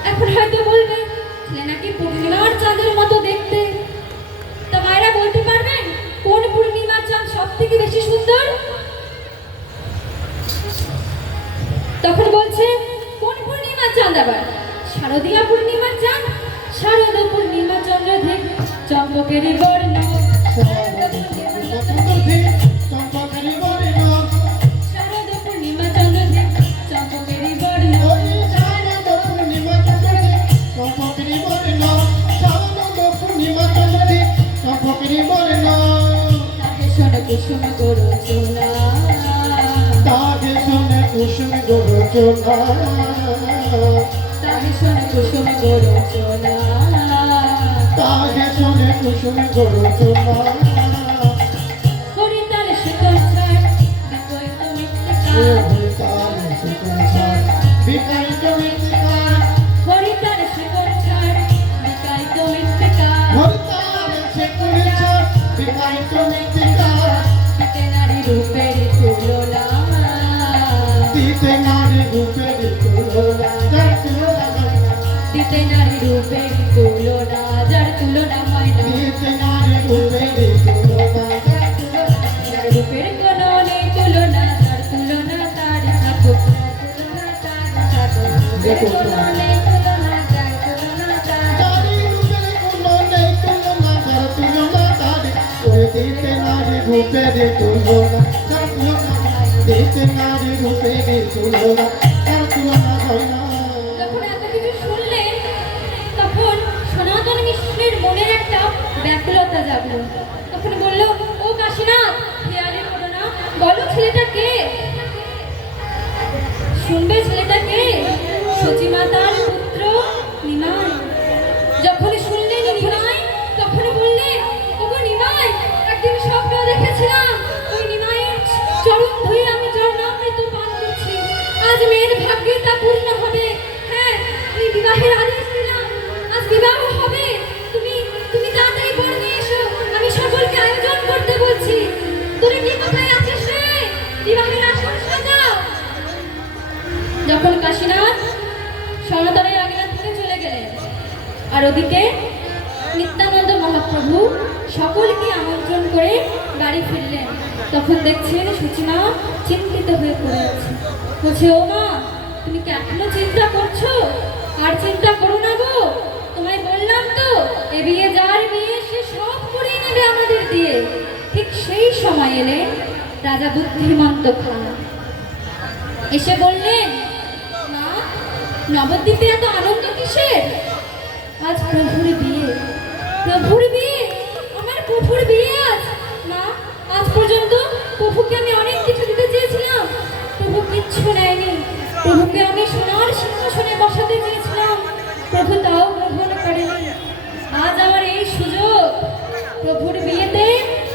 এখন হয়তো বলবে, ছেলে নাকি পূর্ণিমার চাঁদের মতো দেখতে। তা মায়েরা বলতে পারবেন, কোন পূর্ণিমার চাঁদ সব থেকে বেশি সুন্দর? তখন বলছে, কোন পূর্ণিমার চাঁদ আবার? শারদীয়া পূর্ণিমার চাঁদ। শারদ পূর্ণিমা চন্দ্র দেখ চম্পকের বর্ণ, শারদ পূর্ণিমা চন্দ্র দেখ চম্পকের বর্ণ, তাকে শোনে কুসুম গরচনা, তাকে শোনে কুসুম গরচনা। হরিতাল শীতল ছাড় বিকল্প মৃত্তিকা, হরিতাল শীতল ছাড় বিকল্প মৃত্তিকা, দিতে নারী রূপের তুলনা, দিতে নারী রূপের তুলনা, যার তুলনা হয় না, রূপের কোনো নেই তুলনা, যার তুলনা তার থাকুক, রূপের কোনো নেই তুলনা, যার তুলনা তার, যখন এত কিছু শুনলেন, তখন সনাতন মিশ্রের মনের একটা লাগলো। তখন বললো, ও কাশীনাথ, হেয়ালি করো না, বলো ছেলেটা কে? শুনবে ছেলেটা কে? সচিমাতার পুত্র নিমাই। যখন শুনলেন নিমাই, তখন বললেন, ওগো নিমাই, একদিন স্বপ্ন দেখেছিলাম, ওই নিমাইয়ের চরণ ধুয়ে আমি চরণামৃত পান করছি। আজ মেয়ের ভাগ্যে তা পূর্ণ হবে। হ্যাঁ, আমি বিবাহের আদেশ দিলাম, আজ বিবাহ হবে। তুমি তুমি তাড়াতাড়ি বর নিয়ে এসো, আমি সকলকে আয়োজন করতে বলছি। তোরে কি কোথায় আছিস রে? বিবাহের আসর সাজাও। যখন কাশীনাথ সনাতনের আজ্ঞা থেকে চলে গেলেন, আর ওদিকে নিত্যানন্দ মহাপ্রভু সকলকে আমন্ত্রণ করে বাড়ি ফিরলেন, তখন দেখছেন সূচনা চিন্তিত হয়ে পড়ে আছে। বলছে, ও মা, তুমি কি এখনো চিন্তা করছো? আর চিন্তা করো না গো, তোমায় বললাম তো, এ বিয়ে যার বিয়ে সে সব করেই নেবে আমাদের দিয়ে। ঠিক সেই সময় এলেন রাজা বুদ্ধিমন্ত খান। এসে বললেন, মা, নবদ্বীপে এত আনন্দ কিসের? আজ প্রভুর বিয়ে। প্রভুর বিয়ে? আমার প্রভুর বিয়ে আজ? মা, আজ পর্যন্ত প্রভুকে আমি অনেক কিছু দিতে চেয়েছিলাম, প্রভু কিচ্ছু নেয়নি। প্রভুকে আমি সোনার সিংহাসনে বসাতে চেয়েছিলাম, প্রভু তাও গ্রহণ করেনি। আজ আমার এই সুযোগ, প্রভুর বিয়েতে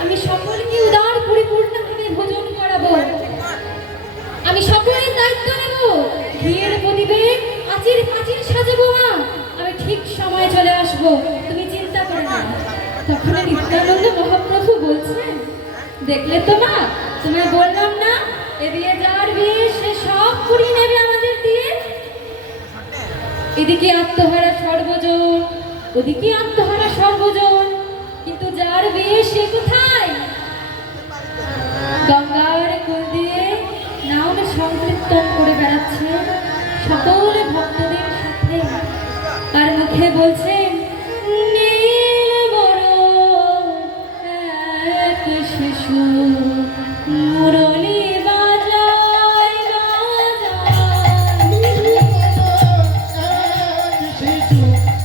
আমি সকলকে উদার পরিপূর্ণভাবে ভোজন করাবো। আমি সকলের দায়িত্ব নেব, ঘিয়ের প্রদীপে আচির পাচির সাজাবো। মা, আমি ঠিক সময় চলে আসবো, তুমি চিন্তা করো না। তখন নিত্যানন্দ মহাপ্রভু বলছেন, দেখলে তো মা, তোমায় বললাম না, এ বিয়ে যার বিয়ে সে সব করিয়ে নেবে আমাদের দিয়ে। এদিকে আত্মহারা সর্বজন, ওদিকে আত্মহারা সর্বজন, কিন্তু যার বিয়ে সে কোথায়? গঙ্গার কোল দিয়ে নাম সংকীর্তন করে বেড়াচ্ছে সকল ভক্তদের সাথে, আর মুখে বলছেন, নীল বরণ এক শিশু মুরলী বাজায় বাজায়। শিশু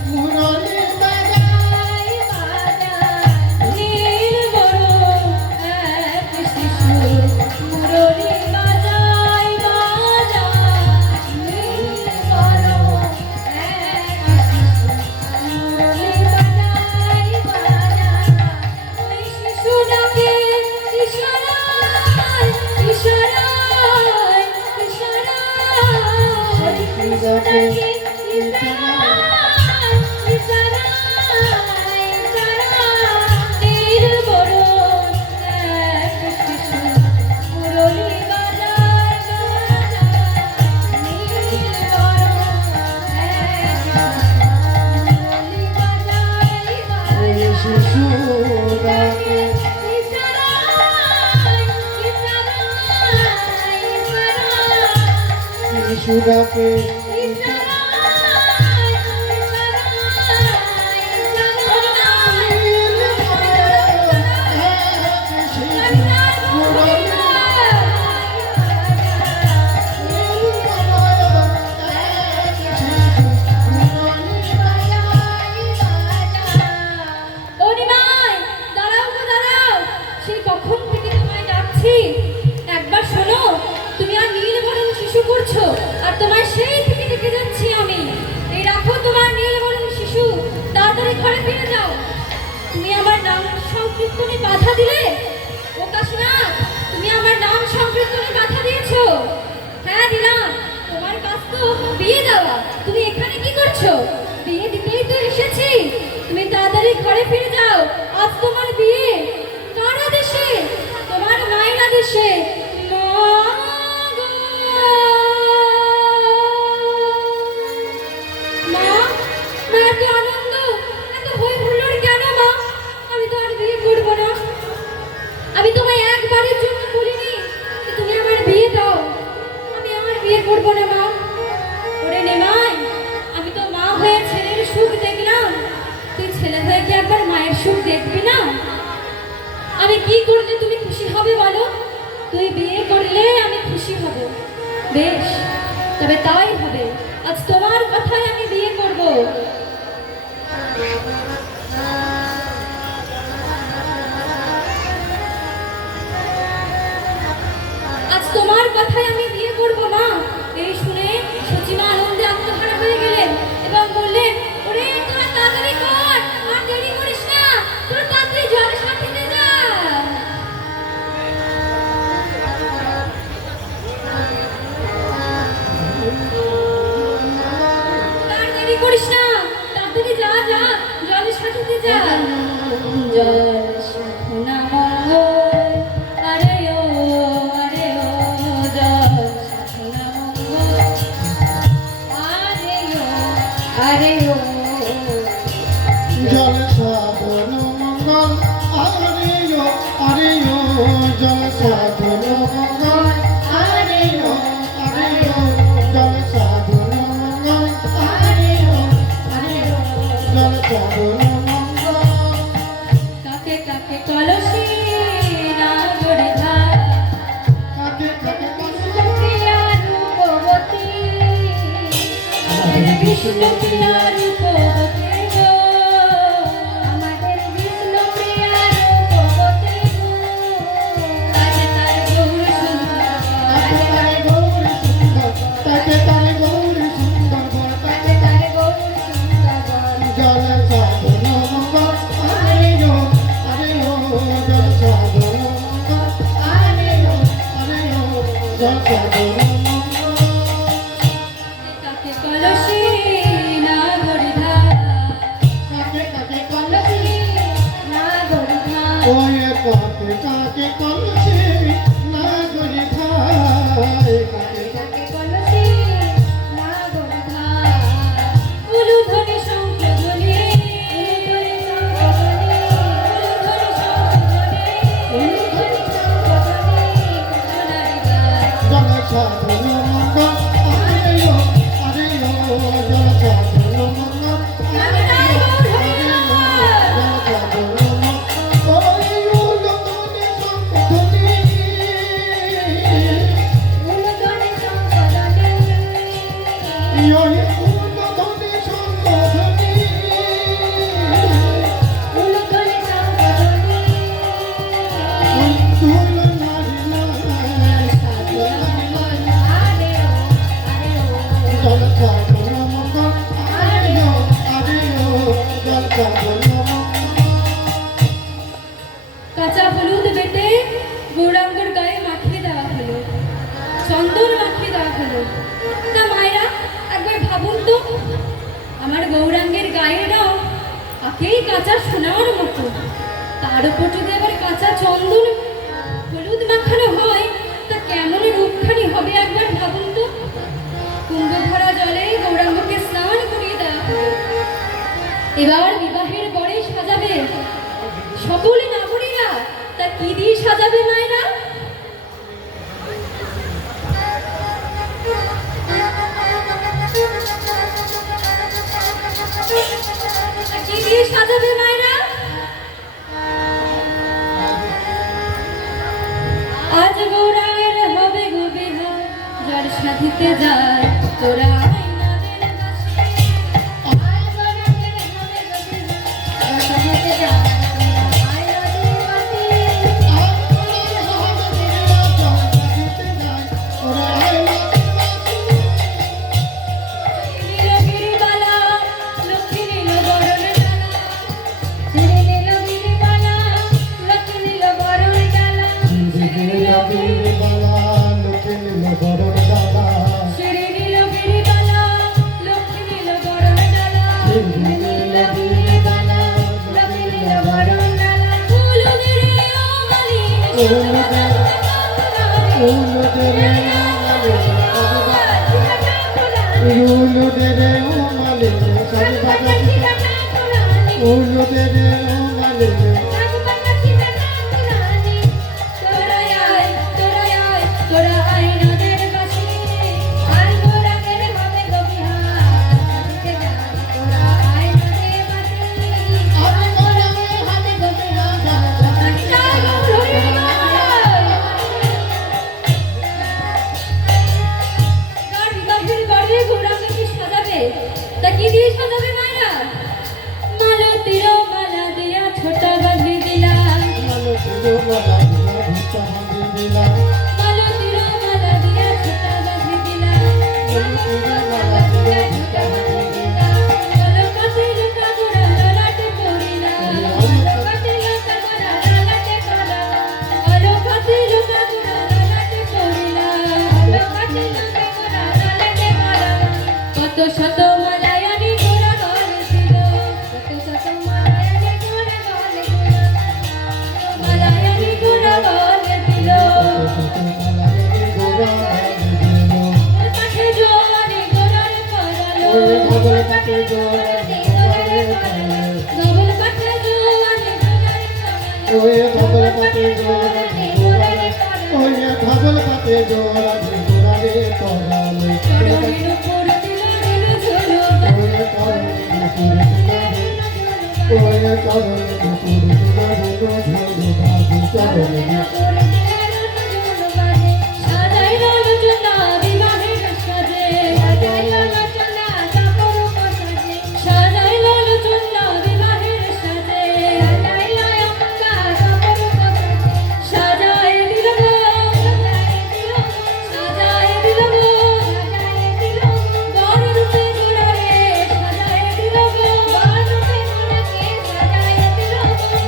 মুরলী বাজায় বাজায়। নীল বরণ এক শিশু মুরলী বাজায় বাজায়। নীল বরণ এক শিশু মুরলী বাজায় বাজায়। ওই শিশু ডাকে ইশারায় ইশারায় ইশারায়। শিশু ডাকে ইশারায় ইশারায় ইশারায়। নীল বরণ এক শিশু মুরলী বাজায় বাজায়। নীল বরণ এক শিশু মুরলী বাজায় ওই বাজায়। শিশু ডাকে শিশু ডাকে ও নিমাই, দাঁড়াও গো দাঁড়াও, সেই কখন থেকে তোমায় ডাকছি। একবার শোনো, তুমি আর নীলবরণ শিশু করছো, আর তোমায় সেই থেকে ডেকে যাচ্ছি আমি। এই রাখো তোমার নীলবরণ শিশু, তাড়াতাড়ি ঘরে ফিরে যাও। তুমি আমার নাম সংকীর্তনে বাধা দিলে। ও কাশীনাথ, তুমি আমার নাম সংকীর্তনে বাধা দিয়েছো। হ্যাঁ দিলাম, তোমার কাজ তো বিয়ে দেওয়া, তুমি এখানে কি করছো? বিয়ে দিতেই তো এসেছি, তুমি তাড়াতাড়ি ঘরে ফিরে যাও। আজ তোমার বিয়ে। কার আদেশে? তোমার মায়ের আদেশে। মা গো। মা, মা, এত আনন্দ, এত হই হুল্লোড় কেন মা? আমি তো আর বিয়ে করবো না। আমি তোমায় একবারের জন্য বলিনি যে তুমি আমার বিয়ে দাও। আমি আমার বিয়ে করবো না মা। ওরে নিমাই, আমি তো মা হয়ে ছেলের সুখ দেখলাম, তুই ছেলে হয়ে কি একবার মায়ের সুখ দেখবি না? আমি কি করলে তুমি খুশি হবে বলো? তুই বিয়ে করলে আমি খুশি হব। বেশ, তবে তাই হবে। আজ তোমার কথায় আমি বিয়ে করব। কথায় আমি বিয়ে করব মা। এই শুনে সচিমা আনন্দে আত্মহারা হয়ে গেলেন এবং বললেন, ওরে তোরা তাড়াতাড়ি কর, আর দেরি করিস না, তোর তাড়াতাড়ি জলের সাথে যা। আর দেরি করিস না, তাড়াতাড়ি যা যা, জলের সাথে যা। জল সাধনা মঙ্গল, আরে ও জল সাধনা মঙ্গল, আরে ও জল সাধন মঙ্গল, আরে ও জল সাধন মঙ্গল, আরে ও জল সাধন মঙ্গল, আরে ও জল সাধন মঙ্গল। কাকে কাকে কলসি না গড়ে ধার, কাকে কাকে প্রিয়া রূপবতী, আমাদের বিষ্ণু প্রিয়া রূপবতী গো, আমাদের বিষ্ণু প্রিয়া রূপবতী গো, কাছে তার গৌর সুন্দর, তাকে তারে গৌর সুন্দর, তাকে তারে গৌর সুন্দর বর, তাকে তার গৌর সুন্দর। জল সাধন মঙ্গল, আরে ও জল সাধন মঙ্গল, আরে ও জল সাধন মঙ্গল। কাকে কলসি না গড়ে ধার, কাকে কাকে কলসি না গড়ে ধার, ওই কাকে কাকে কলসি না গড়ি ভাই, কাকে কাকে কলসি না গড়ে ধার, উলুধ্বনি শঙ্খধ্বনি, উলুধ্বনি শঙ্খধ্বনি, উলুধ্বনি শঙ্খধ্বনি, সোনারি গায়। জল সাধন মঙ্গল, আরে ও জল সাধন মঙ্গল, কাকে তার গৌর হরিনাম। জল সাধন মঙ্গল। ওই উলুধ্বনি শঙ্খধ্বনি, উলুধ্বনি শঙ্খধ্বনি, ওই উলুধ্বনি শঙ্খধ্বনি, উলুধ্বনি শঙ্খধ্বনি, ওই ধুল নারিনা, জল সাধন মঙ্গল, আরে ও জল সাধন মঙ্গল। কাঁচা হলুদ বেটে গৌরাঙ্গর গায়ে মাখিয়ে দেওয়া হলো, চন্দন মাখিয়ে দেওয়া হলো। না মায়েরা, একবার ভাবুন তো, আমার গৌরাঙ্গের গায়ের রং আকেই কাঁচা সোনার মতো, তার উপর যদি আবার কাঁচা চন্দন হলুদ মাখানো হয়, তা কেমন রূপখানি হবে একবার ভাবুন তো। কুম্ভ ভরা জলে গৌরাঙ্গকে স্নান করিয়ে দেওয়া হলো। এবার বিবাহের পরে সাজাবে সকলে নাগরীরা, তা কি দিয়ে সাজাবে মায়েরা? তা কি দিয়ে সাজাবে মায়েরা? আজ গৌরাঙ্গের হবে গো বিহা, জল সাধিতে যায় তোরা আয়নাদের বাসে। আজ গৌরাঙ্গের হবে গো বিহা, জল সাধিতে যায় তোরা আয়নাদের বাসে। নীলগিরিবালা, লক্ষ্মী নীল বরণ ডালা, নীলগিরিবালা, লক্ষ্মী নীল বরণ ডালা, শ্রী নীলগিরিবালা, লক্ষ্মী নীল বরণ ডালা, নীলগিরিবালা, লক্ষ্মী নীল বরণ ডালা। হলুদের ও মালিনী, তোরা আয়নাদের বাসে। আর গৌরাঙ্গের হবে গো বিহা, সাধিতে যায় তোরা আয়নাদের বাসে। তা কি দিয়ে সাজাবে মায়েরা? মালতীর মালা দিয়া ছোট বাঁধি দিলাম, মালতীর মালা দিয়া শত শত মালায়ানি ঘোড়া গল ছিল, শত শত মালায়ানি ঘোড়া গল ছিল, মালায়ানি ঘোড়া গল ছিল। কাঠে জোয়ানি ঘোড়ার পরালো, ধবল কাঠে জোয়ানি ঘোড়ার পরালো, ডবল কাঠে জোয়ানি ঘোড়ার পরালো, ওই ধবল কাঠে জোয়ানি ঘোড়ার পরালো, ওই ধবল কাঠে জোয়ানি ঘোড়ারে পরালো। চরণের উপর দিল দিল ঝুলো, ওই করণে পুর তুলা, ওই করণে পুর তুলা ঝুলো ঝুলো বাজে চরণে। সাজাইল লোচনা বিবাহের সাজে, সাজাইল লোচনা চাপর সাজে, সাজাইল লোচনা বিবাহের সাজে, সাজাইল অঙ্কা চাপর সাজে, সাজায় দিল গো, সাজায় দিল গো, বর রূপে গোড়ারে সাজায় দিল গো, বর রূপে গোড়ারে,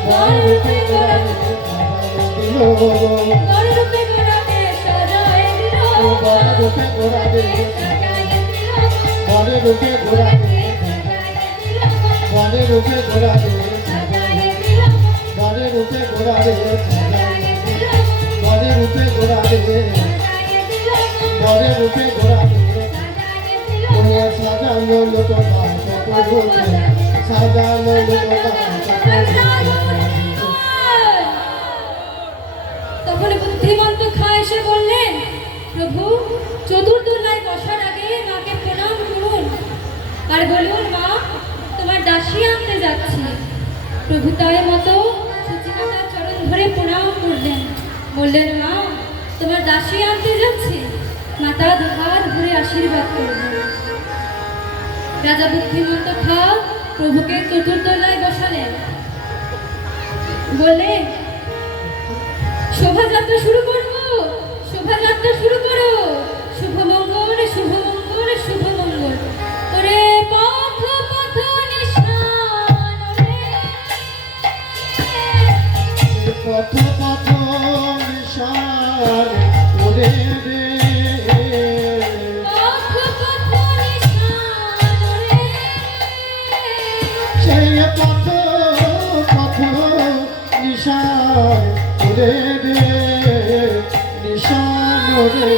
বর রূপে গোড়ারে সাজায় দিল, বড় রূপে ঘোড়ারে, বড় রূপে ঘোড়ারে, বড় রূপে ঘোড়ারে, বড় রূপে ঘোড়ারে, বড় রূপে ঘোড়ারে, বড় রূপে ঘোড়ারে, ওরে সাজানো লোটনা সকল সাজানো লোটনা সকল। তখন বুদ্ধিমন্ত খা এসে বললেন, প্রভু চতুর্দোলায় বসার আগে মাকে প্রণাম করুন আর বলুন, মা তোমার দাসী আনতে যাচ্ছি। প্রভু তাই মতো সচিমাতার চরণ ধরে প্রণাম করলেন, বললেন, মা তোমার দাসী আনতে যাচ্ছি। মাতা দুহাত ধরে আশীর্বাদ করলেন। রাজা বুদ্ধিমন্ত খা প্রভুকে চতুর্দোলায় বসালেন, বললেন, শোভাযাত্রা শুরু করবো, শোভাযাত্রা শুরু করো, শুভ মঙ্গল, শুভ মঙ্গল, শুভ মঙ্গল। ওরে পথ পথ নিশান রে, পথ পথ নিশান ওরে রে, পথ পথ নিশান রে, সেই পথ পথ নিশান ওরে রে, নিশান রে।